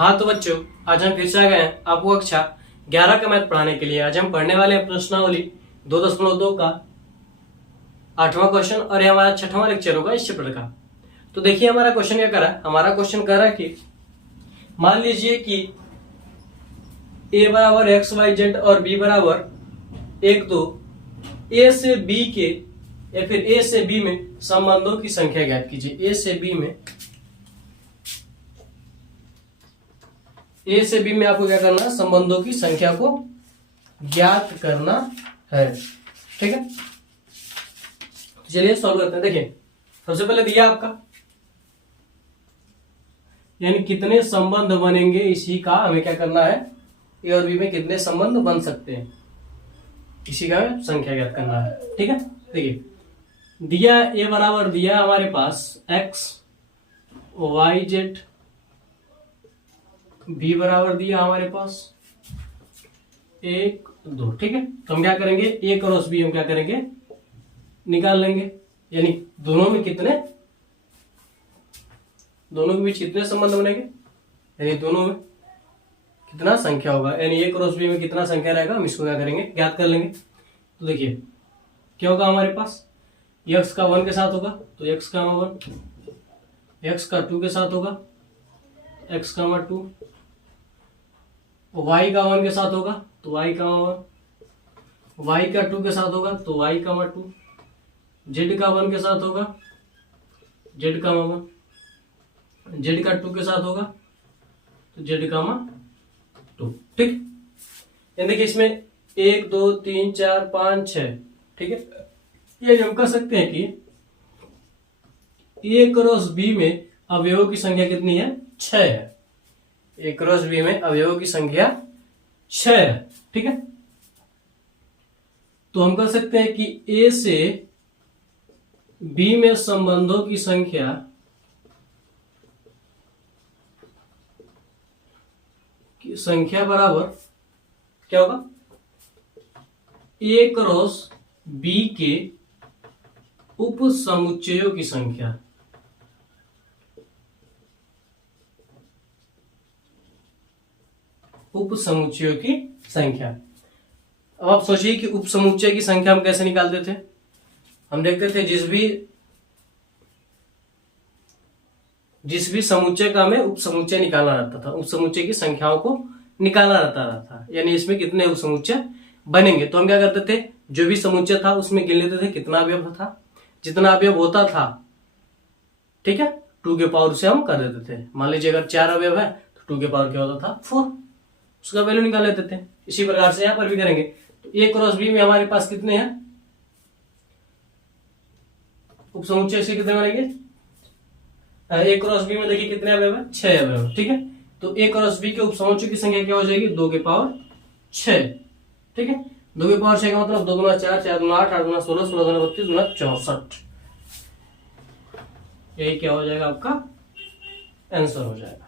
हाँ तो बच्चों, आज हम फिर से आ गए हैं आपको कक्षा 11 का मैथ पढ़ाने के लिए। आज हम पढ़ने वाले हैं प्रश्नावली 2.2 का 8वां क्वेश्चन, और ये हमारा 6वां लेक्चर होगा इस चैप्टर का। तो देखिए हमारा क्वेश्चन क्या करा है। हमारा क्वेश्चन कह रहा है कि मान लीजिए कि a बराबर एक्स वाई जेड और b बराबर 1 2 a से b के या फिर a से b में संबंधों की संख्या ज्ञात कीजिए। ए से बी में आपको क्या करना है, संबंधों की संख्या को ज्ञात करना है। ठीक है, तो चलिए सॉल्व करते हैं। देखिए सबसे पहले दिया आपका, यानी कितने संबंध बनेंगे इसी का हमें क्या करना है, ए और बी में कितने संबंध बन सकते हैं इसी का संख्या ज्ञात करना है। ठीक है, देखिए दिया ए बराबर दिया हमारे पास एक्स वाई जेड, बी बराबर दिया हमारे पास 1 2। ठीक है, तो हम क्या करेंगे, ए क्रॉस बी हम क्या करेंगे, निकाल लेंगे। यानी दोनों के बीच कितने संबंध बनेंगे, यानी दोनों में कितना संख्या होगा, यानी ए क्रॉस बी में कितना संख्या रहेगा, हम इसको क्या करेंगे, ज्ञात कर लेंगे। तो देखिए क्या होगा हमारे पास, एक्स का 1 के साथ होगा तो एक्स का 1, एक्स का 2 के साथ होगा एक्स का 2, y का 1 के साथ होगा तो y का 1, y का 2 के साथ होगा तो y का 2, z का 1 के साथ होगा z का 1, z का 2 के साथ होगा तो z का 2। ठीक, यानी देखिए इसमें 1 2 3 4 5 6। ठीक है, ये हम कह सकते हैं कि ए क्रॉस बी में अवयवों की संख्या कितनी है, 6 है। ए क्रॉस बी में अवयवों की संख्या 6 है। ठीक है, तो हम कह सकते हैं कि ए से बी में संबंधों की संख्या बराबर क्या होगा, ए क्रॉस बी के उप समुच्चयों की संख्या। उप समुच्चयों की संख्या। अब आप सोचिए कि उप समुच्चय की संख्या हम कैसे निकालते थे। हम देखते थे जिस भी समुच्चय का हमें उप समुच्चय निकालना रहता था, उप समुच्चय की संख्याओं को निकालना रहता था, यानी इसमें कितने उप समुच्चय बनेंगे। तो हम क्या करते थे, जो भी समुच्चय था उसमें गिन लेते थे कितना अवयव था, जितना अवयव होता था, ठीक है, 2 के पावर से हम कर देते थे। मान लीजिए अगर 4 अवयव है तो 2 के पावर क्या होता था, 4, उसका वैल्यू निकाल लेते थे। इसी प्रकार से यहां पर भी करेंगे। तो ए क्रॉस बी में हमारे पास कितने हैं उप समुच्चय, से कितने बनेंगे, ए क्रॉस बी में देखिए कितने अवयव है, 6 अवयव। ठीक है, तो ए क्रॉस बी के उप समुच्चय की संख्या क्या हो जाएगी, 2 के पावर 6। ठीक है, 2 के पावर 6 का मतलब 2 गुना 4, 4 गुना 8, 8 गुना 16, 16 गुना 32 गुना 64। यही क्या हो जाएगा, आपका आंसर हो जाएगा।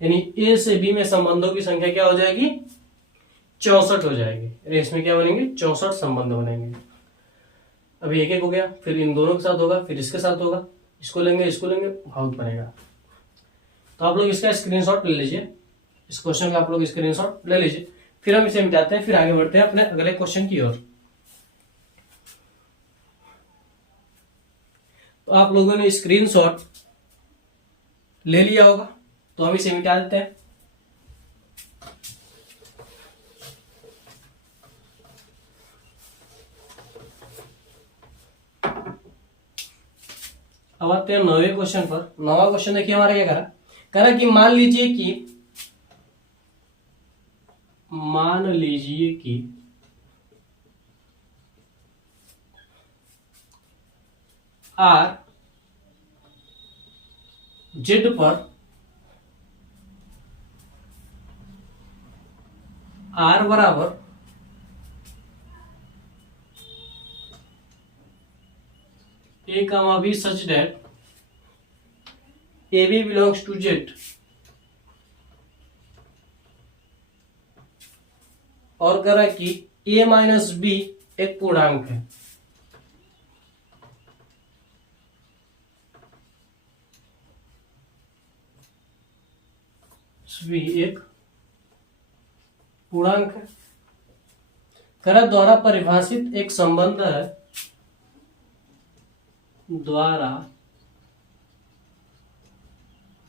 यानी ए से बी में संबंधों की संख्या क्या हो जाएगी, 64 हो जाएगी। इसमें क्या बनेंगे, 64 संबंध बनेंगे। अभी एक एक हो गया, फिर इन दोनों के साथ होगा, फिर इसके साथ होगा, इसको लेंगे बहुत बनेगा। तो आप लोग इसका स्क्रीनशॉट ले लीजिए, इस क्वेश्चन का आप लोग स्क्रीनशॉट ले लीजिए, फिर हम इसे मिटाते हैं, फिर आगे बढ़ते हैं अपने अगले क्वेश्चन की ओर। तो आप लोगों ने स्क्रीनशॉट ले लिया होगा, तो हम इसे मिटा देते हैं। अब आते हैं 9वें क्वेश्चन पर। 9वां क्वेश्चन देखिए हमारा क्या करा कि मान लीजिए कि आर जेड पर आर बराबर A comma B such that A B belongs to Z, और करा कि ए माइनस बी एक पूर्णांक है। v एक पूर्णांक है। करत द्वारा परिभाषित एक संबंध है, द्वारा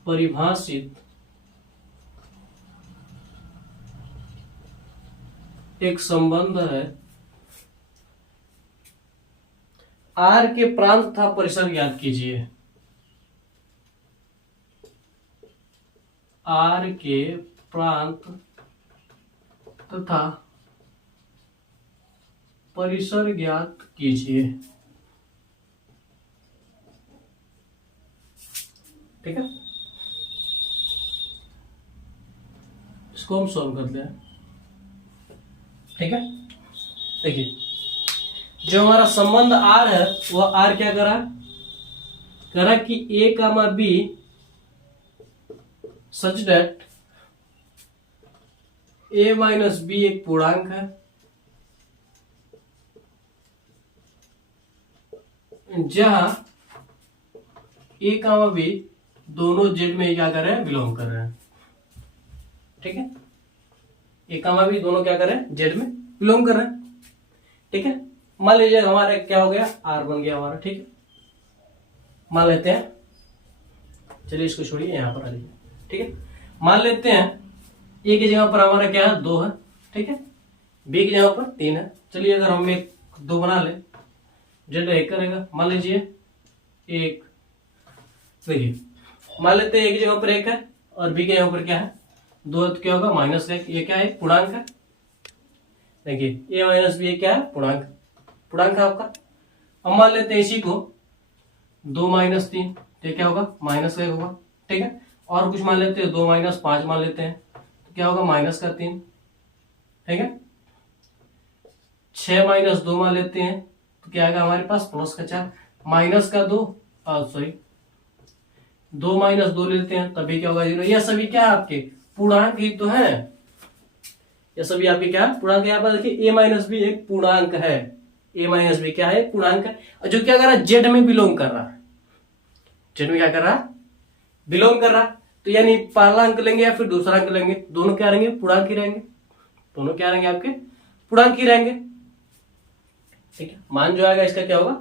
परिभाषित एक संबंध है, आर के प्रांत तथा परिसर ज्ञात कीजिए। आर के प्रांत तथा परिसर ज्ञात कीजिए। ठीक है, इसको हम सॉल्व करते हैं। ठीक है, देखिए जो हमारा संबंध आर है वह आर क्या करा कि ए कामा बी सच डेट ए माइनस बी एक पूर्णांक है, जहां ए कामा बी दोनों जेड में क्या कर रहे हैं, बिलोंग कर रहे हैं। ठीक है, ए कामा बी दोनों क्या कर रहे हैं, जेड में बिलोंग कर रहे हैं। ठीक है, मान लीजिए हमारा क्या हो गया, आर बन गया हमारा। ठीक है, मान लेते हैं, चलिए इसको छोड़िए, यहां पर आ जाइए। ठीक है, मान लेते हैं ए की जगह पर हमारा क्या है, 2 है। ठीक है, बी की जगह पर 3 है। चलिए अगर हम एक 2 बना ले, जेड 1 करेगा, मान लीजिए 1। देखिए मान लेते हैं ए की जगह पर 1 है और बी की जगह पर क्या है, 2 है, तो क्या होगा, -1। ये क्या है, पूर्णांक है। देखिए ए माइनस बी क्या है, पूर्णांक है आपका। अब मान लेते हैं इसी को 2 - 3, तो क्या होगा, -1 होगा। ठीक है, और कुछ मान लेते हैं, 2 - 5 मान लेते हैं, तो क्या होगा, -3। ठीक है, 6 - 2 मान लेते हैं, तो क्या आएगा हमारे पास, +4 -2 सॉरी 2 - 2 लेते हैं, तभी क्या होगा, 0। यह सभी क्या है, आपके पूर्णांक ही तो है। यह सभी आपके क्या है, पूर्णांक। यहाँ पर देखिए ए माइनस बी एक पूर्णांक है, ए माइनस बी क्या है, पूर्णांक है, और जो क्या कर रहा है, जेड में बिलोंग कर रहा है। जेड में क्या कर रहा है, बिलोंग कर रहा है। तो यानी पहला अंक लेंगे या फिर दूसरा अंक लेंगे, दोनों क्या रहेंगे, पूर्णांक ही रहेंगे। दोनों क्या रहेंगे, आपके पूर्णांक ही रहेंगे। ठीक है, मान जो आएगा इसका क्या होगा,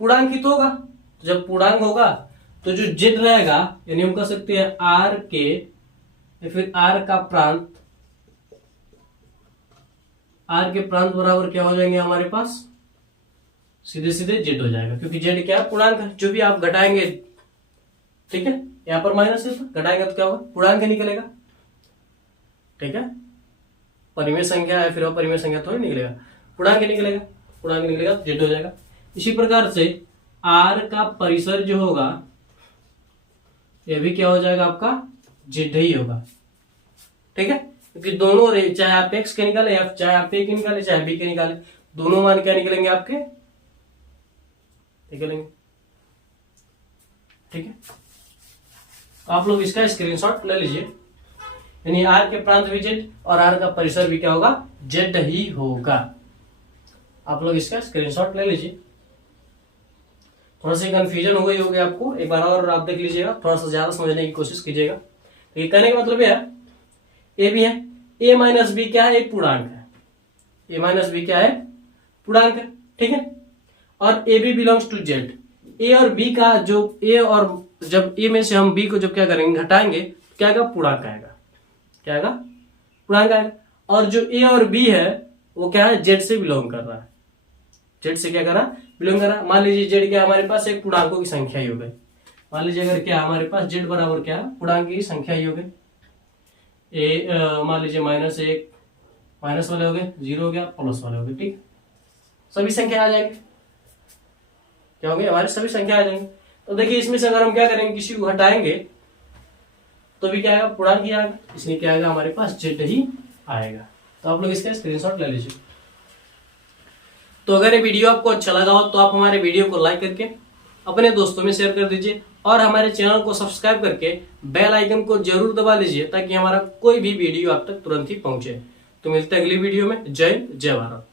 पूर्णांक ही तो होगा। तो जब पूर्णांक होगा तो जो जेड रहेगा, यानी हम कह सकते हैं आर के या फिर आर का प्रांत, आर के प्रांत बराबर क्या हो जाएंगे हमारे पास, सीधे सीधे जेड हो जाएगा, क्योंकि जेड क्या है, पूर्णांक है। जो भी आप घटाएंगे, ठीक है, यहां पर माइनस है, तो घटाएंगे तो क्या होगा, पूर्णांक निकलेगा। ठीक है, परिमेय संख्या है फिर अपरिमेय संख्या थोड़ी निकलेगा, पूर्णांक निकलेगा। पूर्णांक निकलेगा तो जेड हो जाएगा। इसी प्रकार से आर का परिसर जो होगा, यह भी क्या हो जाएगा, आपका जेड ही होगा। ठीक है, क्योंकि दोनों चाहे आप एक्स के निकाले या चाहे आप ए के निकाले चाहे बी के निकाले, दोनों मान क्या निकलेंगे आपके, निकलेंगे। ठीक है, आप लोग इसका स्क्रीनशॉट ले लीजिए, यानी आर के प्रांत भी जेड और आर का परिसर भी क्या होगा, जेड ही होगा। आप लोग इसका स्क्रीनशॉट ले लीजिए। थोड़ा सा कंफ्यूजन हो गई होगी आपको, एक बार और आप देख लीजिएगा, थोड़ा सा ज्यादा समझने की कोशिश कीजिएगा। तो ये कहने का मतलब है ए भी है, ए माइनस बी क्या है, एक पूर्णांक है। ए माइनस बी क्या है, पूर्णांक है। ठीक है, और A B belongs to Z. A और बी का जो ए और जब ए में से हम बी को जब क्या करेंगे, घटाएंगे, क्या आएगा, पूर्णांक आएगा। क्या आएगा, पूर्णांक आएगा। और जो ए और बी है वो क्या है, जेड से बिलोंग कर रहा है। जेड से क्या कर रहा है, बिलोंग कर रहा है। मान लीजिए जेड क्या हमारे पास एक पूर्णांकों की संख्या ही हो गई। मान लीजिए अगर क्या हमारे पास जेड बराबर क्या है, पूर्णांक की संख्या ही हो गई। मान लीजिए -1 माइनस वाले हो गए, 0 हो गया, प्लस वाले हो गए। ठीक, सभी संख्या आ जाएंगे। क्या हो गए, हमारे सभी संख्या आ जाएंगे। तो देखिए इसमें से अगर हम क्या करेंगे, किसी को हटाएंगे तो भी क्या आएगा, पूर्णांक ही आएगा, इसलिए क्या आएगा हमारे पास, जेड ही आएगा। तो आप लोग इसका स्क्रीनशॉट ले लीजिए। तो अगर ये वीडियो आपको अच्छा लगा हो तो आप हमारे वीडियो को लाइक करके अपने दोस्तों में शेयर कर दीजिए और हमारे चैनल को सब्सक्राइब करके बेल आइकन को जरूर दबा लीजिए, ताकि हमारा कोई भी वीडियो आप तक तुरंत ही पहुंचे। तो मिलते हैं अगली वीडियो में। जय भारत।